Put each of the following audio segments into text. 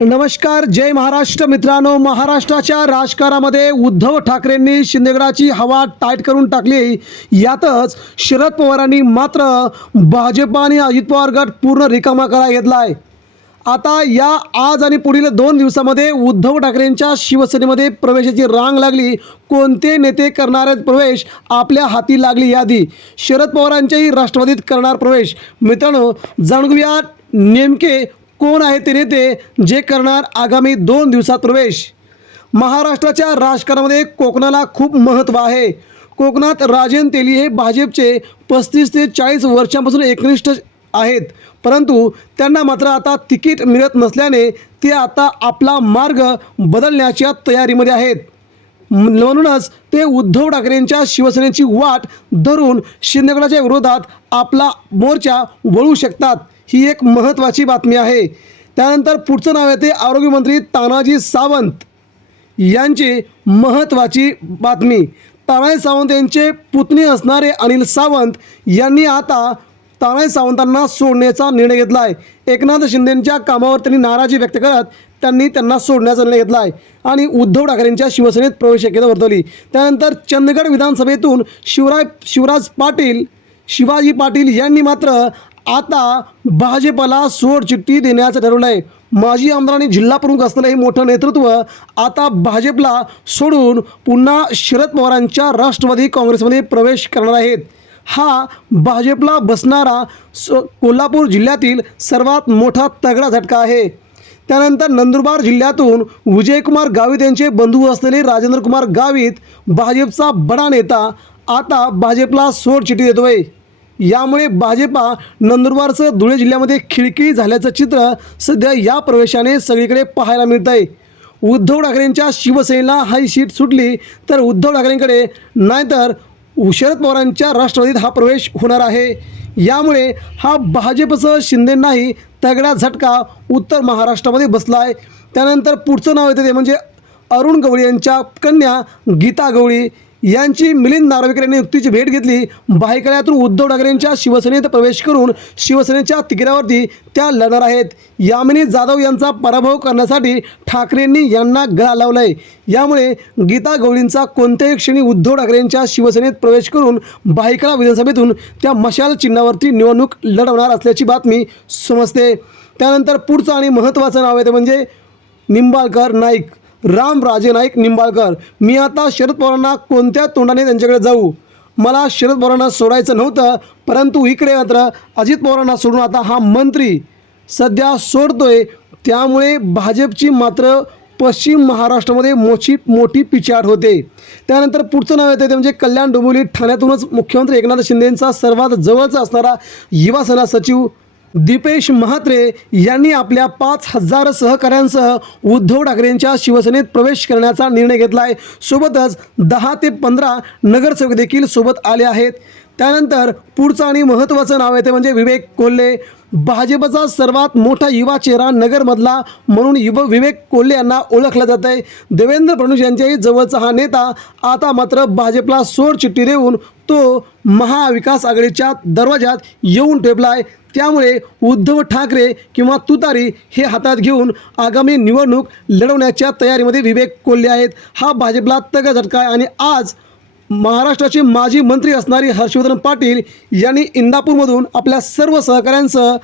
नमस्कार जय महाराष्ट्र मित्रांनो. महाराष्ट्राच्या राजकारणामध्ये उद्धव ठाकरेंनी शिंदेगडाची हवा टाईट करून टाकली. यातच शरद पवारांनी मात्र भाजप आणि अजित पवार गट पूर्ण रिकामा कराय घेतला आहे आता या आज आणि पुढील दोन दिवसामध्ये उद्धव ठाकरेंच्या शिवसेनेमध्ये प्रवेशाची रांग लागली. कोणते नेते करणारे प्रवेश? आपल्या हाती लागली यादी. शरद पवारांच्याही राष्ट्रवादीत करणार प्रवेश. मित्रांनो जाणून घेऊया नेमके कोण आहे ते नेते जे करणार आगामी दोन दिवसात प्रवेश? महाराष्ट्राच्या राजकारणामध्ये कोकणाला खूप महत्त्व आहे. कोकणात राजन तेली हे भाजपचे पस्तीस ते चाळीस वर्षांपासून एकनिष्ठ आहेत. परंतु त्यांना मात्र आता तिकीट मिळत नसल्याने ते आता आपला मार्ग बदलण्याच्या तयारीमध्ये आहेत. म्हणूनच ते उद्धव ठाकरेंच्या शिवसेनेची वाट धरून शिंदेगडाच्या विरोधात आपला मोर्चा वळू शकतात. ही एक महत्त्वाची बातमी आहे. त्यानंतर पुढचं नाव येते आरोग्यमंत्री तानाजी सावंत. यांची महत्त्वाची बातमी. तानाजी सावंत यांचे पुतणी असणारे अनिल सावंत यांनी आता तानाजी सावंतांना सोडण्याचा निर्णय घेतला आहे एकनाथ शिंदेंच्या कामावर त्यांनी नाराजी व्यक्त करत त्यांनी त्यांना सोडण्याचा निर्णय घेतला आहे आणि उद्धव ठाकरेंच्या शिवसेनेत प्रवेश शक्यता वर्तवली. त्यानंतर चंदगड विधानसभेतून शिवराय शिवराज पाटील शिवाजी पाटील यांनी मात्र आता भाजपला सोडचिठ्ठी देण्याचं ठरवलं आहे. माजी आमदार आणि जिल्हा प्रमुख असलेलं हे मोठं नेतृत्व आता भाजपला सोडून पुन्हा शरद पवारांच्या राष्ट्रवादी काँग्रेसमध्ये प्रवेश करणार आहेत. हा भाजपला बसणारा स कोल्हापूर जिल्ह्यातील सर्वात मोठा तगडा झटका आहे. त्यानंतर नंदुरबार जिल्ह्यातून विजयकुमार गावित यांचे बंधू असलेले राजेंद्र कुमार गावित भाजपचा बडा नेता आता भाजपला सोडचिठी देतोय. यामुळे भाजपा नंदुरबारसह धुळे जिल्ह्यामध्ये खिळखिळी झाल्याचं चित्र सध्या या प्रवेशाने सगळीकडे पाहायला मिळत आहे उद्धव ठाकरेंच्या शिवसेनेला हाय सीट सुटली तर उद्धव ठाकरेंकडे नाहीतर शरद पवारांच्या राष्ट्रवादीत हा प्रवेश होणार आहे. यामुळे हा भाजपसह शिंदेंनाही तगडा झटका उत्तर महाराष्ट्रामध्ये बसला आहे त्यानंतर पुढचं नाव येतं ते म्हणजे अरुण गवळी यांच्या कन्या गीता गवळी. यांची मिलिंद नार्वेकर यांनी नुकतीची भेट घेतली. बाहेकळ्यातून उद्धव ठाकरेंच्या शिवसेनेत प्रवेश करून शिवसेनेच्या तिकिटावरती त्या लढणार आहेत. यामिनी जाधव यांचा पराभव करण्यासाठी ठाकरेंनी यांना गळा लावला आहे यामुळे गीता गवळींचा कोणत्याही क्षणी उद्धव ठाकरेंच्या शिवसेनेत प्रवेश करून बायकळा विधानसभेतून त्या मशाल चिन्हावरती निवडणूक लढवणार असल्याची बातमी समजते. त्यानंतर पुढचं आणि महत्त्वाचं नाव आहे ते म्हणजे निंबाळकर नाईक. राम राजे नाईक निंबाळकर. मी आता शरद पवारांना कोणत्या तोंडाने त्यांच्याकडे जाऊ? मला शरद पवारांना सोडायचं नव्हतं परंतु इकडे मात्र अजित पवारांना सोडून आता हा मंत्री सध्या सोडतोय. त्यामुळे भाजपची मात्र पश्चिम महाराष्ट्रामध्ये मोठी मोठी पिछाड होते. त्यानंतर पुढचं नाव येतं ते म्हणजे कल्याण डोंबिवली ठाण्यातूनच मुख्यमंत्री एकनाथ शिंदेंचा सर्वात जवळचा असणारा युवासेना सचिव दीपेश म्हात्रे यांनी आपल्या पाच हजार सहकाऱ्यांसह उद्धव ठाकरेंच्या शिवसेनेत प्रवेश करण्याचा निर्णय घेतला आहे सोबतच दहा ते पंधरा नगरसेवक देखील सोबत आले आहेत. त्यानंतर पुढचं आणि महत्त्वाचं नाव आहे ते म्हणजे विवेक कोल्हे. भाजपचा सर्वात मोठा युवा चेहरा नगरमधला म्हणून युव विवेक कोल्हे यांना ओळखलं जात आहे. देवेंद्र फडणवीस यांच्याही जवळचा हा नेता आता मात्र भाजपला सोडचिठ्ठी देऊन तो महाविकास आघाडीच्या दरवाजात येऊन ठेपला आहे. त्यामुळे उद्धव ठाकरे किंवा तुतारी हे हातात घेऊन आगामी निवडणूक लढवण्याच्या तयारीमध्ये विवेक कोल्हे आहेत. हा भाजपला तग झटका आहे आणि आज महाराष्ट्राचे माजी मंत्री असणारी हर्षवर्धन पाटील यांनी इंदापूरमधून आपल्या सर्व सहकाऱ्यांसह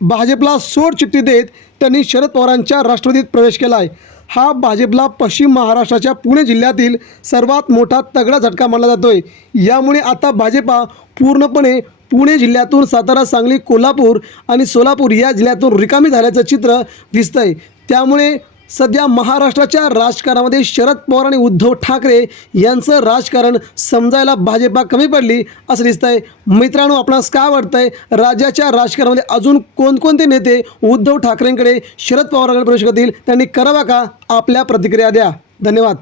भाजपला सोड चिठ्ठी देत त्यांनी शरद पवारांच्या राष्ट्रवादीत प्रवेश केला आहे हा भाजपला पश्चिम महाराष्ट्राच्या पुणे जिल्ह्यातील सर्वात मोठा तगडा झटका मानला जातोय. यामुळे आता भाजपा पूर्णपणे पुणे जिल्ह्यातून सातारा सांगली कोल्हापूर आणि सोलापूर या जिल्ह्यातून रिकामी झाल्याचं चित्र दिसतंय. त्यामुळे सध्या महाराष्ट्राच्या राजकारणामध्ये शरद पवार आणि उद्धव ठाकरे यांचं राजकारण समजायला भाजपा कमी पडली असं दिसतंय. मित्रांनो आपणास काय वाटतंय? राज्याच्या राजकारणामध्ये अजून कोणकोणते नेते उद्धव ठाकरेंकडे शरद पवारांकडे प्रवेश करतील? त्यांनी करावा का? आपल्या प्रतिक्रिया द्या. धन्यवाद.